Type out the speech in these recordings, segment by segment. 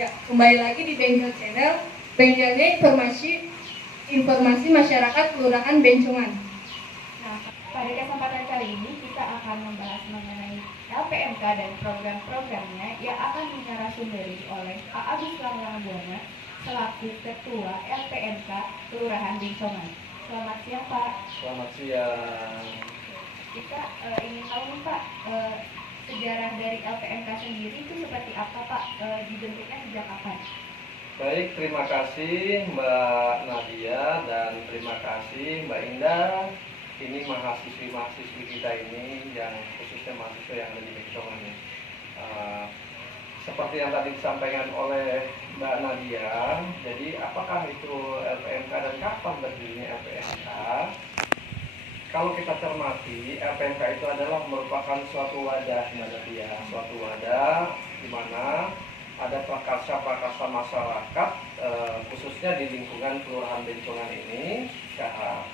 Ya, kembali lagi di Bengkel Channel. Bengkelnya informasi masyarakat Kelurahan Bencongan. Nah, pada kesempatan kali ini kita akan membahas mengenai LPMK dan program-programnya yang akan dinarasumberkan oleh Pak Agus Langbuana selaku Ketua LPMK Kelurahan Bencongan. Selamat siang, Pak. Selamat siang. Kita ingin tahu nih, Pak, sejarah dari LPMK sendiri itu seperti apa, Pak? Dibentuknya sejak kapan? Baik, terima kasih Mbak Nadia dan terima kasih Mbak Indah. Ini mahasiswi-mahasiswi kita ini yang khususnya mahasiswa yang ada di Bencongan ini. Seperti yang tadi disampaikan oleh Mbak Nadia, jadi apakah itu LPMK dan kapan berdirinya LPMK? Kalau kita cermati, LPMK itu adalah merupakan suatu wadah, Mbak Nadia, suatu wadah di mana ada prakarsa-prakarsa masyarakat, khususnya di lingkungan Kelurahan Bencongan ini,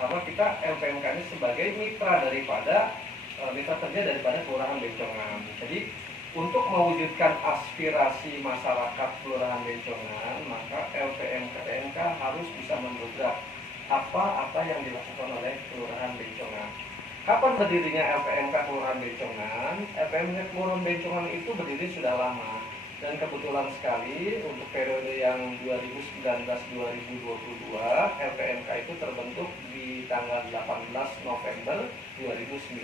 karena kita LPMK ini sebagai mitra kerja daripada Kelurahan Bencongan. Jadi untuk mewujudkan aspirasi masyarakat Kelurahan Bencongan, maka LPMK harus bisa mendobrak apa yang dilakukan oleh Kelurahan Bencongan. Kapan berdirinya LPMK Kelurahan Bencongan? LPMK Kelurahan Bencongan itu berdiri sudah lama. Dan kebetulan sekali untuk periode yang 2019-2022 LPMK itu terbentuk di tanggal 18 November 2019.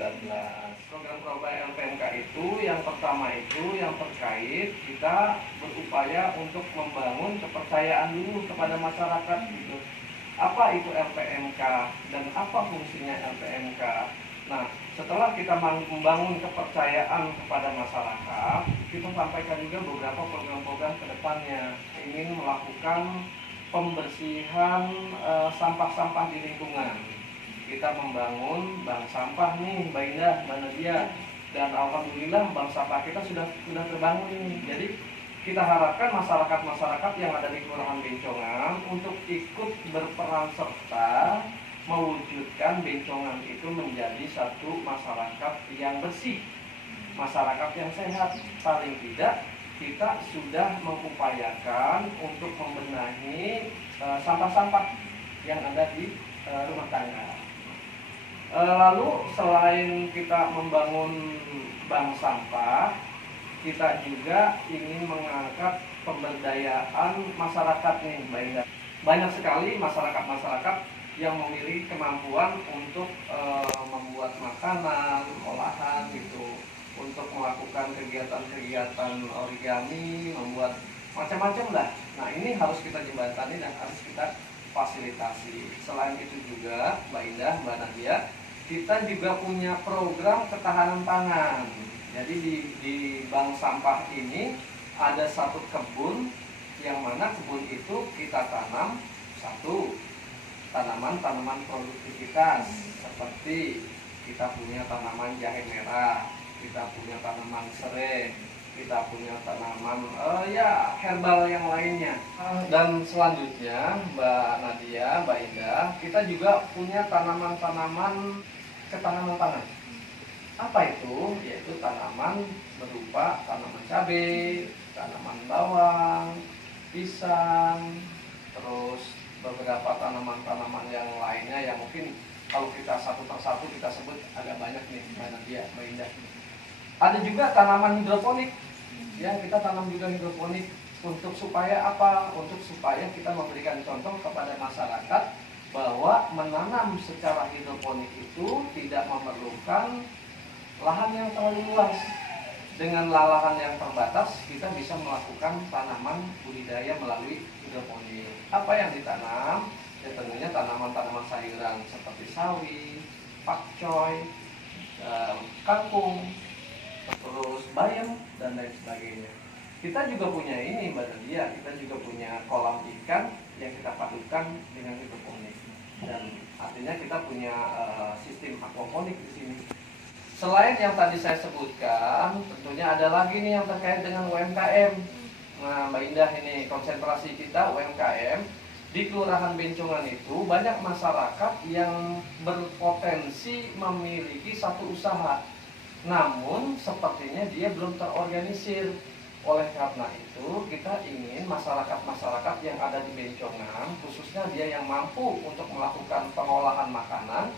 Program-program LPMK itu yang pertama itu yang terkait kita berupaya untuk membangun kepercayaan dulu kepada masyarakat gitu. Apa itu LPMK dan apa fungsinya LPMK? Nah, setelah kita membangun kepercayaan kepada masyarakat, kita sampaikan juga beberapa program-program ke depannya. Ingin melakukan pembersihan sampah-sampah di lingkungan. Kita membangun bank sampah nih, Mbak Indah, Mbak Nadia. Dan alhamdulillah bank sampah kita sudah terbangun nih. Jadi kita harapkan masyarakat-masyarakat yang ada di Kelurahan Bencongan untuk ikut berperan serta mewujudkan Bencongan itu menjadi satu masyarakat yang bersih, masyarakat yang sehat. Paling tidak kita sudah mengupayakan untuk membenahi sampah-sampah yang ada di rumah tangga. Lalu selain kita membangun bank sampah, kita juga ingin mengangkat pemberdayaan masyarakat nih, Mbak Indah. Banyak sekali masyarakat-masyarakat yang memiliki kemampuan untuk membuat makanan, olahan gitu, untuk melakukan kegiatan-kegiatan origami, membuat macam-macam lah. Nah, ini harus kita jembatani dan harus kita fasilitasi. Selain itu juga, Mbak Indah, Mbak Nadia, kita juga punya program ketahanan pangan. Jadi di bank sampah ini ada satu kebun yang mana kebun itu kita tanam satu tanaman-tanaman produktivitas seperti kita punya tanaman jahe merah, kita punya tanaman serai, kita punya tanaman herbal yang lainnya. Dan selanjutnya Mbak Nadia, Mbak Indah, kita juga punya tanaman-tanaman ketahanan pangan. Apa itu? Yaitu tanaman berupa tanaman cabai, tanaman bawang, pisang, terus beberapa tanaman-tanaman yang lainnya yang mungkin kalau kita satu persatu kita sebut agak banyak nih, Mbak Nadia, Mbak Indah. Ada juga tanaman hidroponik, ya kita tanam juga hidroponik untuk supaya apa? Untuk supaya kita memberikan contoh kepada masyarakat bahwa menanam secara hidroponik itu tidak memerlukan lahan yang terlalu luas. Dengan lahan yang terbatas, kita bisa melakukan tanaman budidaya melalui hidroponik. Apa yang ditanam? Ya tentunya tanaman-tanaman sayuran seperti sawi, pakcoy, kangkung, terus bayam, dan lain sebagainya. Kita juga punya ini, Mbak Nadia, kita juga punya kolam ikan yang kita padukan dengan hidroponik. Dan artinya kita punya sistem aquaponik di sini. Selain yang tadi saya sebutkan, tentunya ada lagi nih yang terkait dengan UMKM. Nah, Mbak Indah, ini konsentrasi kita UMKM. Di Kelurahan Bencongan itu banyak masyarakat yang berpotensi memiliki satu usaha. Namun sepertinya dia belum terorganisir. Oleh karena itu, kita ingin masyarakat-masyarakat yang ada di Bencongan, khususnya dia yang mampu untuk melakukan pengolahan makanan,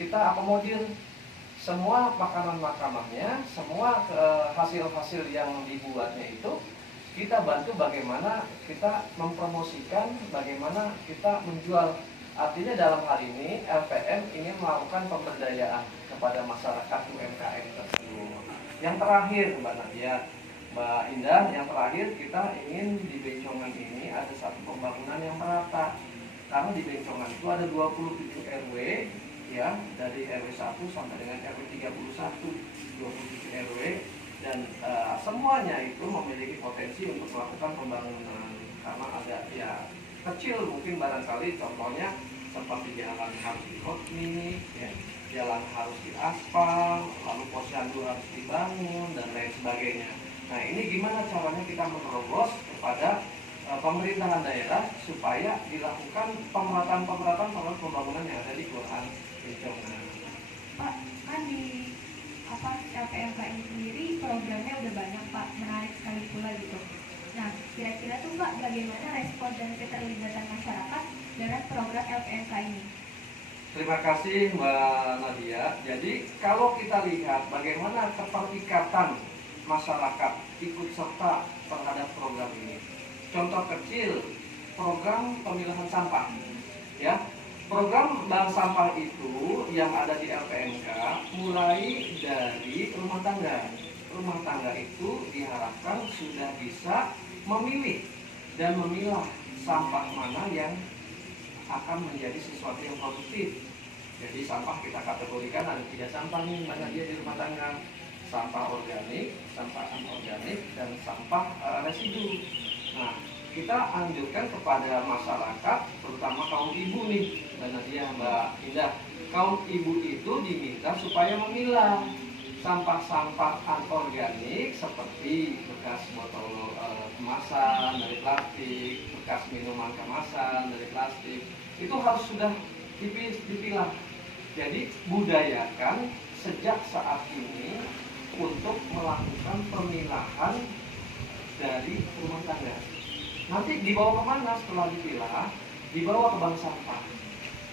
kita akomodir semua makanan-makanannya, semua hasil-hasil yang dibuatnya itu, kita bantu bagaimana kita mempromosikan, bagaimana kita menjual. Artinya dalam hal ini, LPM ingin melakukan pemberdayaan kepada masyarakat UMKM tersebut. Yang terakhir, Mbak Nadia, Mbak Indah, yang terakhir kita ingin di Bencongan ini ada satu pembangunan yang merata. Karena di Bencongan itu ada 27 RW, ya, dari RW 1 sampai dengan RW 31, 27 RW, dan semuanya itu memiliki potensi untuk melakukan pembangunan. Karena ada ya kecil mungkin barangkali, contohnya seperti jalan harus dikotmi, ya, jalan harus diaspal, lalu posyandu harus dibangun dan lain sebagainya. Nah, ini gimana caranya kita menerobos kepada pemerintahan daerah supaya dilakukan pemerataan pembangunan yang ada di Kelurahan Bencongan. Pak, kan di LPMK ini sendiri programnya udah banyak Pak, menarik sekali pula gitu. Nah, kira-kira tuh Pak, bagaimana respon dan keterlibatan masyarakat dengan program LPMK ini? Terima kasih Mbak Nadia. Jadi kalau kita lihat bagaimana keterikatan masyarakat ikut serta terhadap program ini. Contoh kecil, program pemilahan sampah. Ya, program bank sampah itu yang ada di LPMK mulai dari rumah tangga. Rumah tangga itu diharapkan sudah bisa memilih dan memilah sampah mana yang akan menjadi sesuatu yang produktif. Jadi sampah kita kategorikan ada 3 sampah nih, mana dia di rumah tangga: sampah organik, sampah anorganik, dan sampah residu. Nah, kita anjurkan kepada masyarakat, terutama kaum ibu nih, Mbak Nadia, Mbak Indah. Kaum ibu itu diminta supaya memilah sampah-sampah anorganik seperti bekas botol kemasan dari plastik, bekas minuman kemasan dari plastik, itu harus sudah dipilah. Jadi budayakan sejak saat ini untuk melakukan pemilahan dari rumah tangga. Nanti dibawa kemana setelah dipilah? Dibawa ke bank sampah.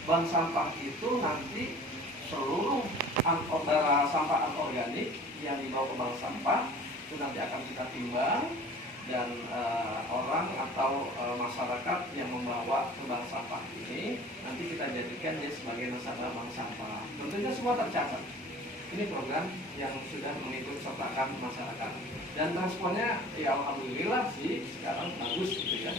Bank sampah itu nanti seluruh sampah anorganik yang dibawa ke bank sampah itu nanti akan kita timbang, dan orang atau masyarakat yang membawa ke bank sampah ini nanti kita jadikan dia sebagai nasabah bank sampah. Tentunya semua tercatat. Ini program yang sudah mengikut sertakan masyarakat, dan responnya ya alhamdulillah sih sekarang bagus gitu ya.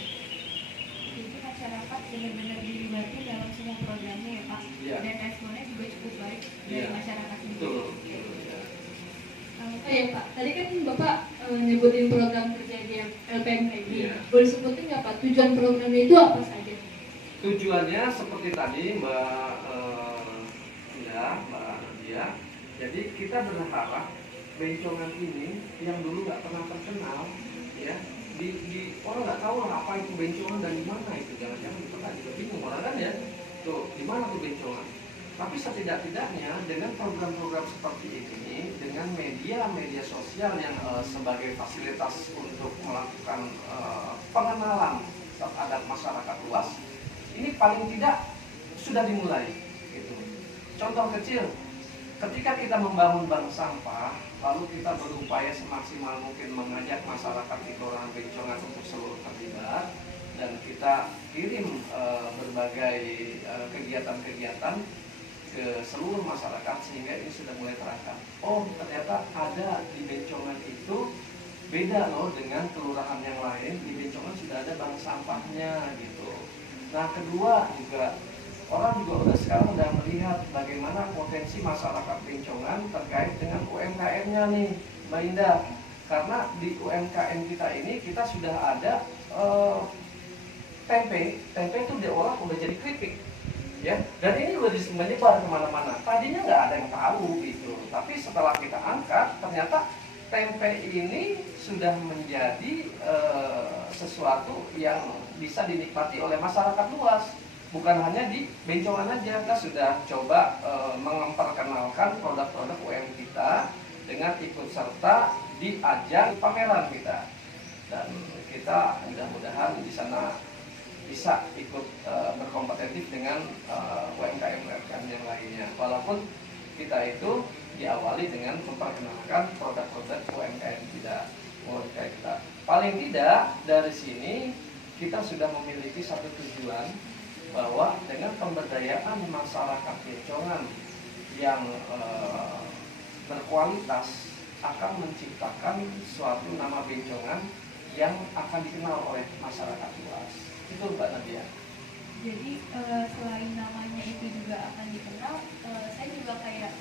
Jadi masyarakat benar-benar dilibatkan dalam semua programnya ya Pak, Ya. dan responnya juga cukup baik dari Ya. masyarakat sendiri. Betul, betul ya. Oh ya Pak, tadi kan Bapak nyebutin program kerja di LPMK ini. Iya. Boleh sebutin nggak Pak, tujuan programnya itu apa saja? Tujuannya seperti tadi Mbak Nadia. Jadi kita berharap Bencongan ini yang dulu nggak pernah terkenal, ya, di orang nggak tahu lah apa itu Bencongan dan di mana itu. Jangan-jangan kita kan juga bingung orang kan ya. Tuh, di mana tuh Bencongan? Tapi setidak-tidaknya dengan program-program seperti ini, dengan media sosial yang sebagai fasilitas untuk melakukan pengenalan terhadap masyarakat luas, ini paling tidak sudah dimulai. Gitu. Contoh kecil, ketika kita membangun bank sampah, lalu kita berupaya semaksimal mungkin mengajak masyarakat di Kelurahan Bencongan untuk seluruh terlibat, dan kita kirim berbagai kegiatan-kegiatan ke seluruh masyarakat sehingga ini sudah mulai terangkat. Oh, ternyata ada di Bencongan itu beda loh dengan kelurahan yang lain. Di Bencongan sudah ada bank sampahnya gitu. Nah, kedua juga orang juga sekarang udah melihat bagaimana potensi masyarakat Bencongan terkait dengan UMKM-nya nih, Mbak Indah. Karena di UMKM kita ini kita sudah ada tempe itu diolah udah jadi keripik. Ya, dan ini udah menyebar kemana-mana. Tadinya nggak ada yang tahu gitu, tapi setelah kita angkat, ternyata tempe ini sudah menjadi sesuatu yang bisa dinikmati oleh masyarakat luas. Bukan hanya di Bencongan aja, kita sudah coba memperkenalkan produk-produk UMKM kita dengan ikut serta di ajang pameran kita. dan kita mudah-mudahan di sana bisa ikut berkompetitif dengan UMKM yang lainnya. Walaupun kita itu diawali dengan memperkenalkan produk-produk UMKM kita. Paling tidak dari sini kita sudah memiliki satu tujuan bahwa dengan pemberdayaan masyarakat Bencongan yang berkualitas akan menciptakan suatu nama Bencongan yang akan dikenal oleh masyarakat luas. Itu Mbak Nadia. Jadi selain namanya itu juga akan dikenal, saya juga kayak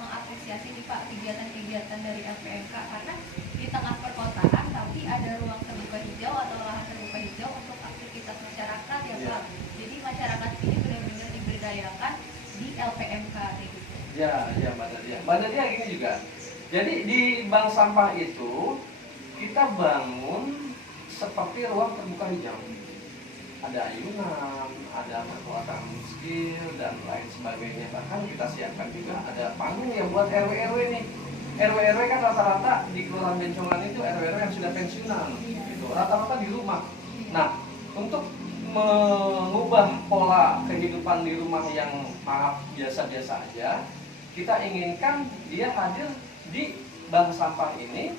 mengapresiasi nih Pak kegiatan-kegiatan dari LPMK, karena di tengah perkotaan tapi ada ruang terbuka hijau atau lahan terbuka hijau untuk aktivitas masyarakat ya Pak. Jadi masyarakat ini benar-benar diberdayakan di LPMK gitu. Ya Mbak Nadia. Mbak Nadia gini juga. Jadi di bank sampah itu kita bangun seperti ruang terbuka hijau. Ada ayunan, ada kekuatan skill dan lain sebagainya. Bahkan kita siapkan juga ada panggung yang buat RW nih. RW kan rata-rata di Kelurahan Bencongan itu RW yang sudah pensiunan, gitu. Rata-rata di rumah. Nah, untuk mengubah pola kehidupan di rumah yang maaf biasa-biasa aja, kita inginkan dia hadir di bank sampah ini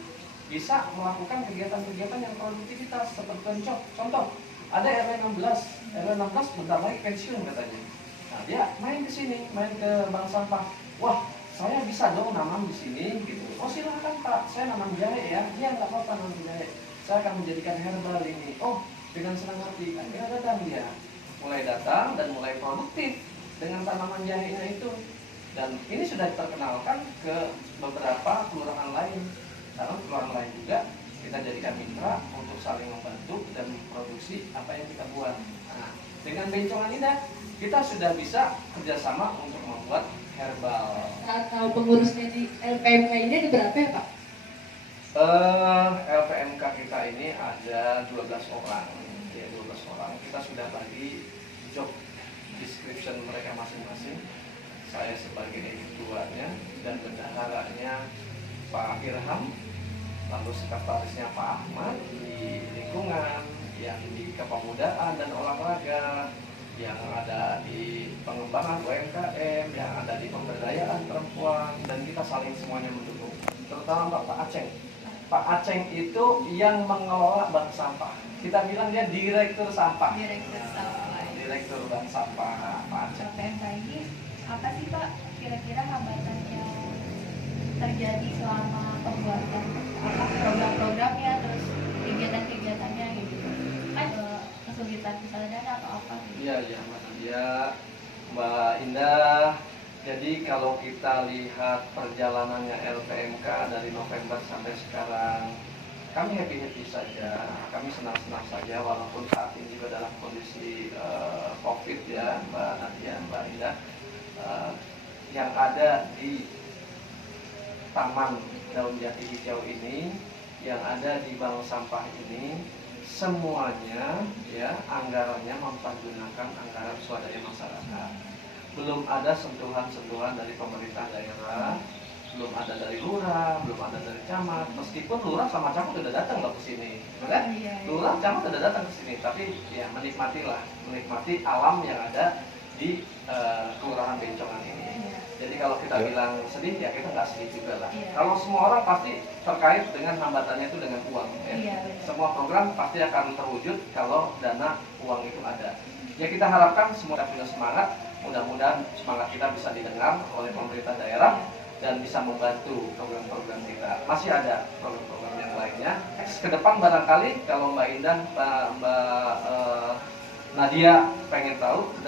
bisa melakukan kegiatan-kegiatan yang produktivitas seperti contoh. Ada RW 16 bentar lagi pensiun katanya. Nah, dia main ke sini, main ke bank sampah. Wah, saya bisa dong nanam di sini gitu. Oh, silakan Pak, saya nanam jahe ya. Iya, nggak apa-apa nanam jahe. Saya akan menjadikan herbal ini. Oh, dengan senang hati. Akhirnya datang dia. Mulai datang dan mulai produktif dengan tanaman jahenya itu. Dan ini sudah diperkenalkan ke beberapa kelurahan lain. Karena kelurahan lain juga kita jadikan mitra untuk saling membantu dan memproduksi apa yang kita buat. Nah, dengan Bencongan ini kita sudah bisa kerjasama untuk membuat herbal. Atau pengurusnya di LPMK ini ada berapa ya Pak? LPMK kita ini ada 12 orang. Ya, 12 orang. Kita sudah bagi job description mereka masing-masing. Saya sebagai ketuanya dan bendaharanya Pak Irham, lalu sekretarisnya Pak Ahmad di lingkungan, yang di kepemudaan dan olahraga, yang ada di pengembangan UMKM, yang ada di pemberdayaan perempuan, dan kita saling semuanya mendukung. Terutama Pak Aceng. Pak Aceng itu yang mengelola bank sampah. Kita bilang dia direktur sampah. Direktur bank sampah Pak Aceng. LPMK ini apa sih Pak kira-kira hambatan yang terjadi selama pembuatan program-programnya, terus kegiatan-kegiatannya gitu kan, kesulitan misalnya dana atau apa gitu? Iya Mbak Nadia, Mbak Indah. Jadi kalau kita lihat perjalanannya LPMK dari November sampai sekarang, kami happy saja, kami senang-senang saja walaupun saat ini juga dalam kondisi COVID ya Mbak Nadia, Mbak Indah. Yang ada di Taman Daun Jati Hijau ini, yang ada di bank sampah ini, semuanya ya anggarannya mempergunakan anggaran swadaya masyarakat. Belum ada sentuhan-sentuhan dari pemerintah daerah, belum ada dari lurah, belum ada dari camat. Meskipun lurah sama camat sudah datang loh ke sini, kan? Lurah, camat sudah datang ke sini, tapi ya menikmati alam yang ada di Kelurahan Bencongan ini. Jadi kalau kita bilang sedih, ya kita nggak sedih juga lah. Kalau semua orang pasti terkait dengan hambatannya itu dengan uang. Ya. Semua program pasti akan terwujud kalau dana uang itu ada. Ya kita harapkan semua punya semangat. Mudah-mudahan semangat kita bisa didengar oleh pemerintah daerah dan bisa membantu program-program kita. Masih ada program-program yang lainnya. Ke depan barangkali kalau Mbak Indah, Mbak Nadia pengen tahu ke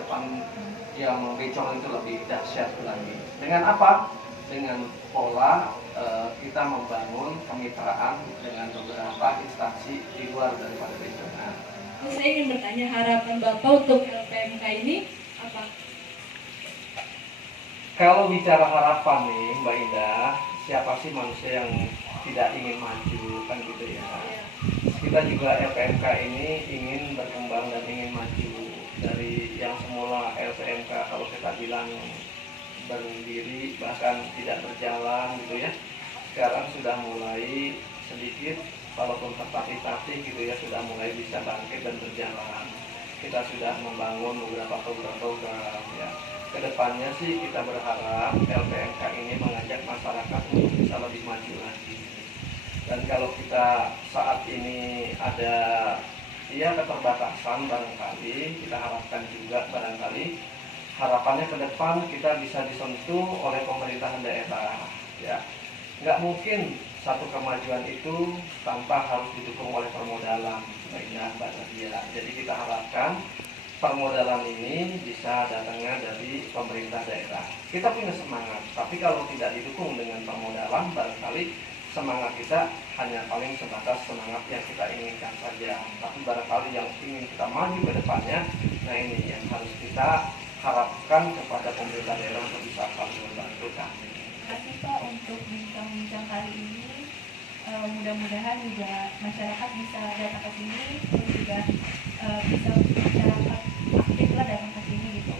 depan yang Bencongan itu lebih dahsyat lagi. Dengan apa? Dengan pola kita membangun kemitraan dengan beberapa instansi di luar daripada Bencongan. Saya ingin bertanya, harapan Bapak untuk LPMK ini apa? Kalau bicara harapan nih Mbak Indah, siapa sih manusia yang tidak ingin maju, kan gitu ya. Kita juga LPMK ini ingin berkembang dan ingin maju. Dari yang semula LPMK kalau kita bilang berdiri bahkan tidak berjalan gitu ya, sekarang sudah mulai sedikit walaupun tertatih-tatih gitu ya, sudah mulai bisa bangkit dan berjalan. Kita sudah membangun beberapa program-program ya. Kedepannya sih kita berharap LPMK ini mengajak masyarakat untuk bisa lebih maju lagi. Dan kalau kita saat ini ada ya keterbatasan barangkali, kita harapkan juga barangkali harapannya ke depan kita bisa disentuh oleh pemerintahan daerah ya. Nggak mungkin satu kemajuan itu tanpa harus didukung oleh permodalan, Mbak Nadia. Jadi kita harapkan permodalan ini bisa datangnya dari pemerintah daerah. Kita punya semangat, tapi kalau tidak didukung dengan permodalan, barangkali semangat kita hanya paling sebatas semangat yang kita inginkan saja. Tapi barangkali yang ingin kita maju ke depannya, nah ini yang harus kita harapkan kepada pemerintah daerah untuk bisa membantu kami. Terima kasih Pak untuk bincang-bincang kali ini. Mudah-mudahan juga masyarakat bisa datang ke sini, terus juga bisa masyarakat aktiflah datang ke sini gitu.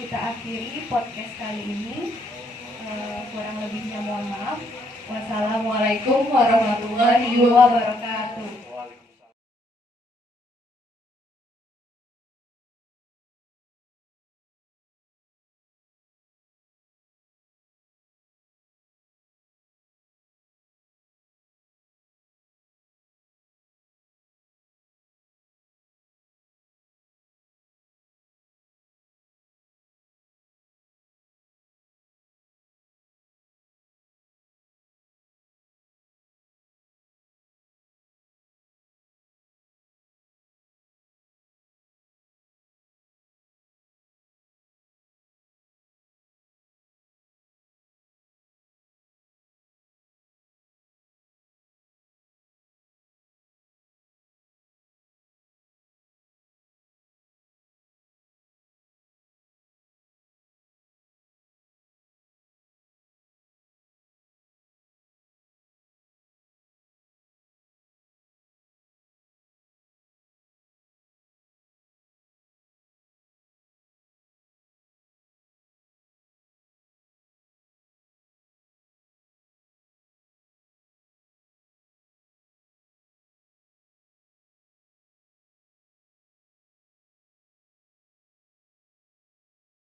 Kita akhiri podcast kali ini. Kurang lebihnya mohon maaf. Wassalamualaikum warahmatullahi wabarakatuh.